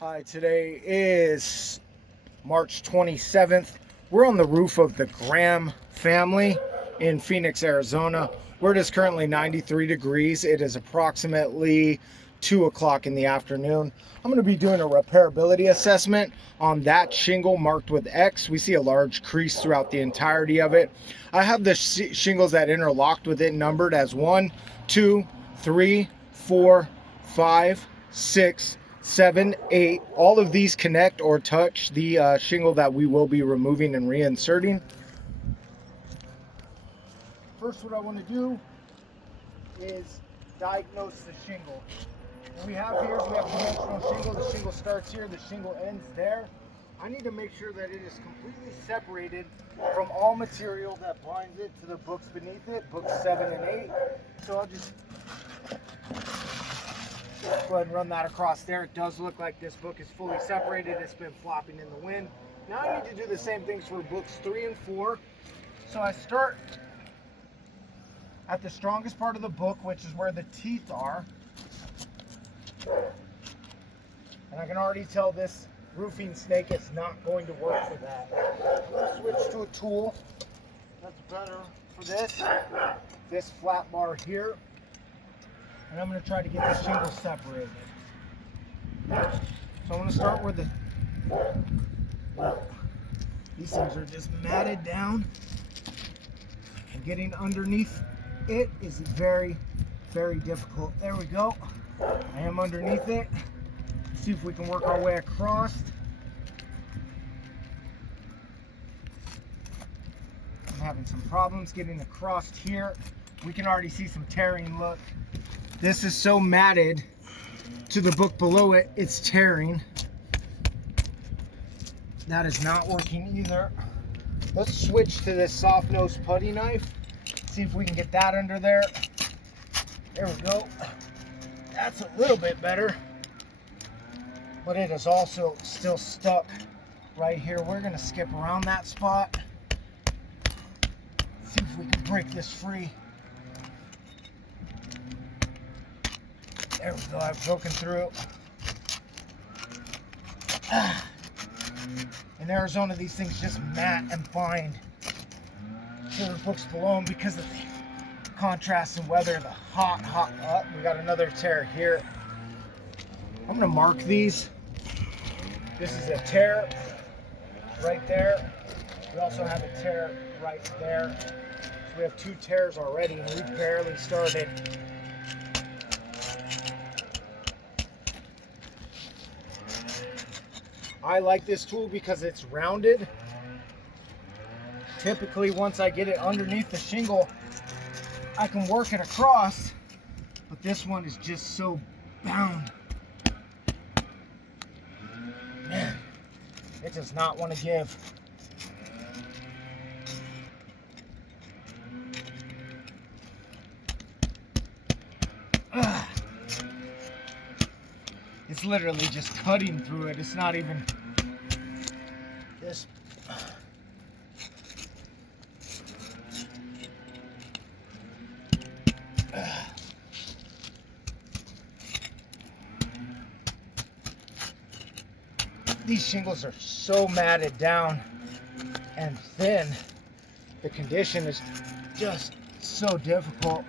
Hi, today is March 27th. We're on the roof of the Graham family in Phoenix, Arizona, where it is currently 93 degrees. It is approximately 2 o'clock in the afternoon. I'm going to be doing a repairability assessment on that shingle marked with X. We see a large crease throughout the entirety of it. I have the shingles that interlocked with it numbered as 1, 2, 3, 4, 5, 6, 7, 8. All of these connect or touch the shingle that we will be removing and reinserting. First, what I want to do is diagnose the shingle. What we have here is we have conventional shingle. The shingle starts here, the shingle ends there. I need to make sure that it is completely separated from all material that binds it to the books beneath it, books 7 and 8. So I'll just go ahead and run that across there. It does look like this book is fully separated. It's been flopping in the wind. Now I need to do the same things for books 3 and 4. So I start at the strongest part of the book, which is where the teeth are. And I can already tell this roofing snake is not going to work for that. I'm going to switch to a tool that's better for this flat bar here. And I'm going to try to get the shingle separated. So I'm going to start with these things are just matted down, and getting underneath it is very, very difficult. There we go. I am underneath it. Let's see if we can work our way across. I'm having some problems getting across here. We can already see some tearing. Look, this is so matted to the book below it, it's tearing. That is not working either. Let's switch to this soft nose putty knife. See if we can get that under there. There we go. That's a little bit better, but it is also still stuck right here. We're gonna skip around that spot. See if we can break this free. There we go, I've broken through. In Arizona, these things just mat and bind to the books below them because of the contrast and weather, the hot. We got another tear here. I'm gonna mark these. This is a tear right there. We also have a tear right there. So we have 2 tears already, and we barely started. I like this tool because it's rounded. Typically, once I get it underneath the shingle, I can work it across, but this one is just so bound. Man, it does not want to give. It's literally just cutting through it. It's not even this. These shingles are so matted down and thin. The condition is just so difficult.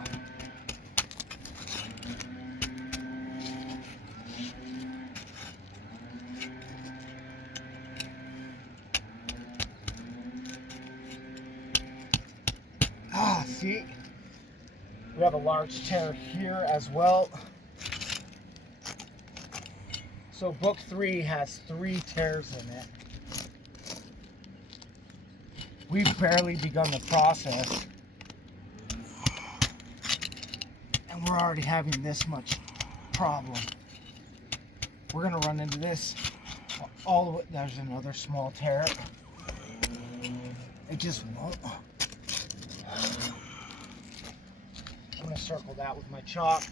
See, we have a large tear here as well. So book 3 has 3 tears in it. We've barely begun the process, and we're already having this much problem. We're gonna run into this all the way. There's another small tear. It just won't. I'm going to circle that with my chalk.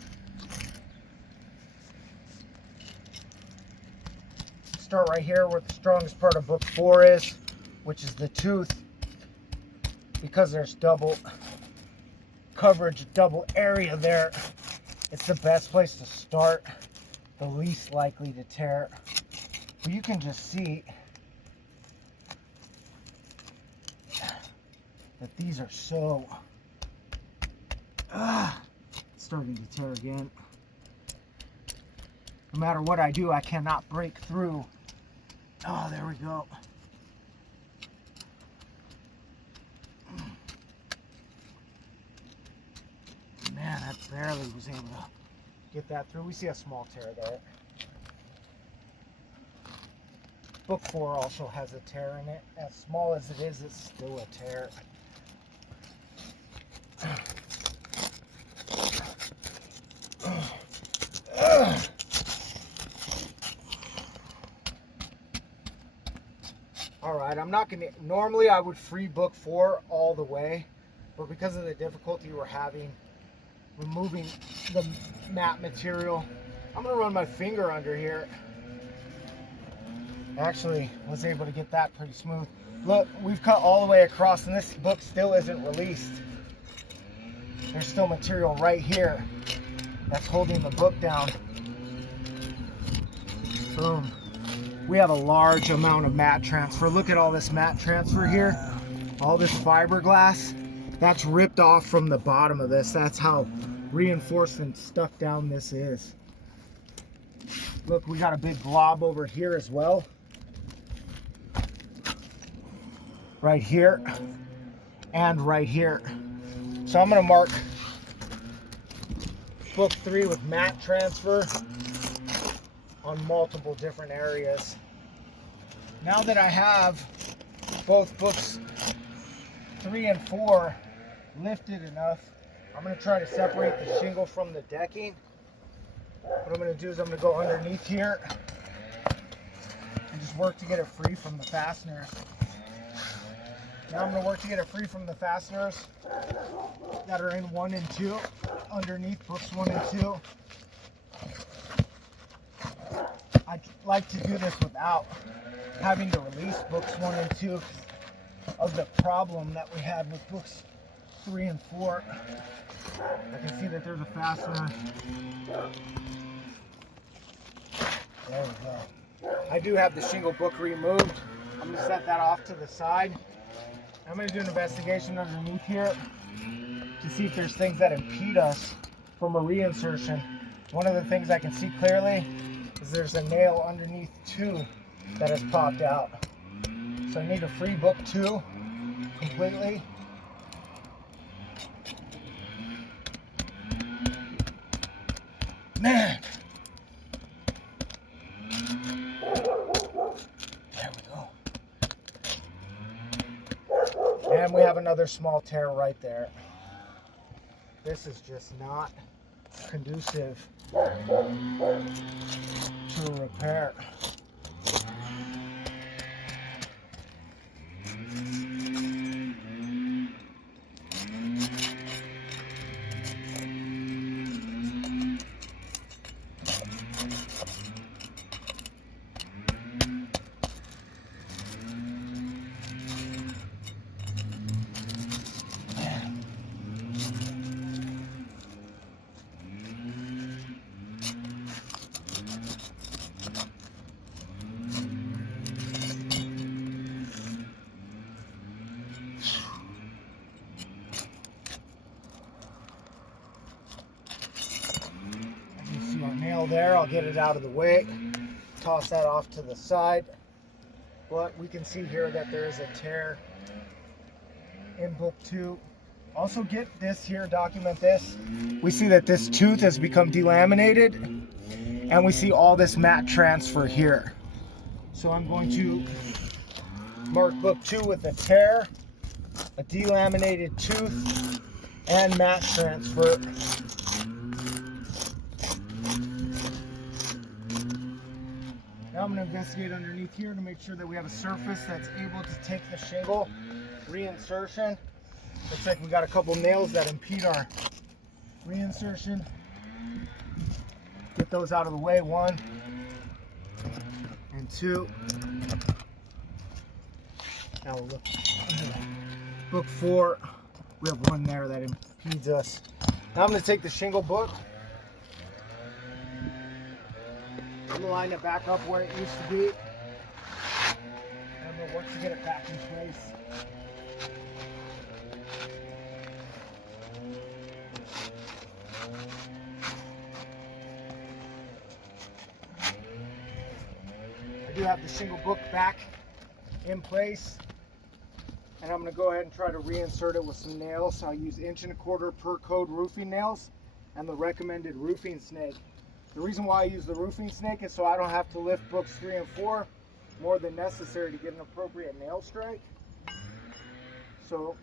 Start right here where the strongest part of book 4 is, which is the tooth. Because there's double coverage, double area there, it's the best place to start, the least likely to tear. But you can just see that these are so starting to tear again. No matter what I do, I cannot break through. Oh, there we go. Man, I barely was able to get that through. We see a small tear there. Book 4 also has a tear in it. As small as it is, it's still a tear. Alright, I'm not going to... Normally I would free book 4 all the way, but because of the difficulty we're having removing the matte material, I'm going to run my finger under here. Actually, was able to get that pretty smooth. Look, we've cut all the way across and this book still isn't released. There's still material right here that's holding the book down. Boom. We have a large amount of matte transfer. Look at all this matte transfer here. All this fiberglass. That's ripped off from the bottom of this. That's how reinforced and stuck down this is. Look, we got a big glob over here as well. Right here and right here. So I'm going to mark book 3 with matte transfer on multiple different areas. Now that I have both books 3 and 4 lifted enough, I'm going to try to separate the shingle from the decking. What I'm going to do is I'm going to go underneath here and just work to get it free from the fasteners. Now I'm going to work to get it free from the fasteners that are in 1 and 2, underneath books 1 and 2. I like to do this without having to release books 1 and 2 of the problem that we had with books 3 and 4. I can see that there's a fastener. There we go. I do have the shingle book removed. I'm going to set that off to the side. I'm going to do an investigation underneath here to see if there's things that impede us from a reinsertion. One of the things I can see clearly is there's a nail underneath 2 that has popped out. So I need to free book 2 completely. Man! There we go. And we have another small tear right there. This is just not conducive to a repair. There, I'll get it out of the way, toss that off to the side. But we can see here that there is a tear in book 2. Also get this here, document this. We see that this tooth has become delaminated and we see all this matte transfer here. So I'm going to mark book 2 with a tear, a delaminated tooth, and matte transfer. Now I'm going to investigate underneath here to make sure that we have a surface that's able to take the shingle reinsertion. Looks like we got a couple nails that impede our reinsertion. Get those out of the way, 1 and 2. Now we'll look under book 4. We have 1 there that impedes us. Now I'm going to take the shingle book. I'm going to line it back up where it used to be. I'm going to work to get it back in place. I do have the shingle book back in place, and I'm going to go ahead and try to reinsert it with some nails. So I use 1 1/4" per code roofing nails and the recommended roofing snake. The reason why I use the roofing snake is so I don't have to lift books 3 and 4 more than necessary to get an appropriate nail strike. So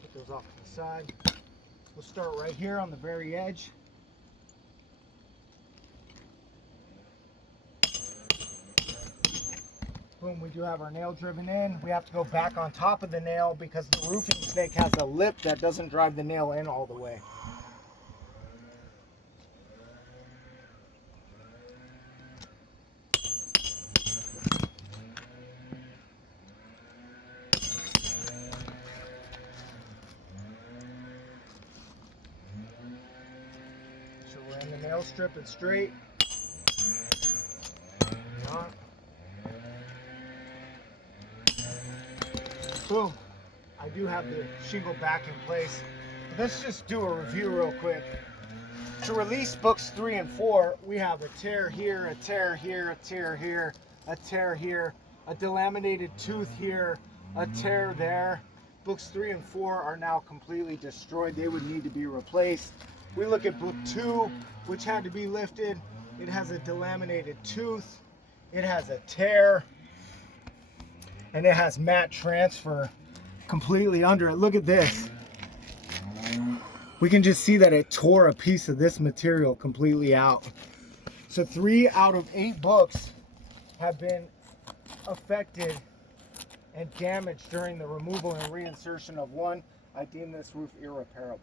put those off to the side. We'll start right here on the very edge. Boom, we do have our nail driven in. We have to go back on top of the nail because the roofing snake has a lip that doesn't drive the nail in all the way. So we're in the nail strip and straight. Boom. I do have the shingle back in place. But let's just do a review real quick. To release books 3 and 4, we have a tear here, a tear here, a tear here, a tear here, a delaminated tooth here, a tear there. Books 3 and 4 are now completely destroyed. They would need to be replaced. We look at book 2, which had to be lifted. It has a delaminated tooth. It has a tear. And it has matte transfer completely under it. Look at this. We can just see that it tore a piece of this material completely out. So 3 out of 8 books have been affected and damaged during the removal and reinsertion of one. I deem this roof irreparable.